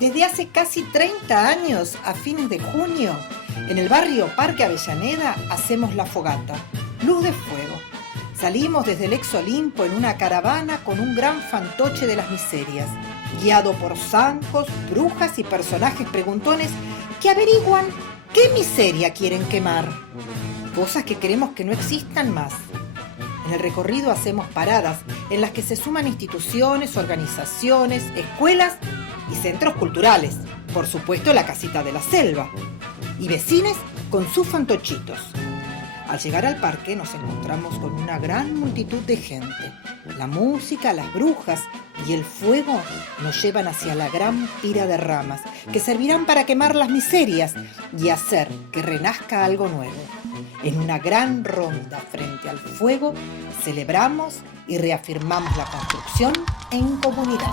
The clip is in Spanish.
Desde hace casi 30 años, a fines de junio, en el barrio Parque Avellaneda hacemos la fogata, Luz de Fuego. Salimos desde el ex Olimpo en una caravana con un gran fantoche de las miserias, guiado por zancos, brujas y personajes preguntones que averiguan qué miseria quieren quemar. Cosas que queremos que no existan más. En el recorrido hacemos paradas en las que se suman instituciones, organizaciones, escuelas y centros culturales. Por supuesto, la Casita de la Selva. Y vecines con sus fantochitos. Al llegar al parque nos encontramos con una gran multitud de gente. La música, las brujas y el fuego nos llevan hacia la gran pira de ramas que servirán para quemar las miserias y hacer que renazca algo nuevo. En una gran ronda frente al fuego celebramos y reafirmamos la construcción en comunidad.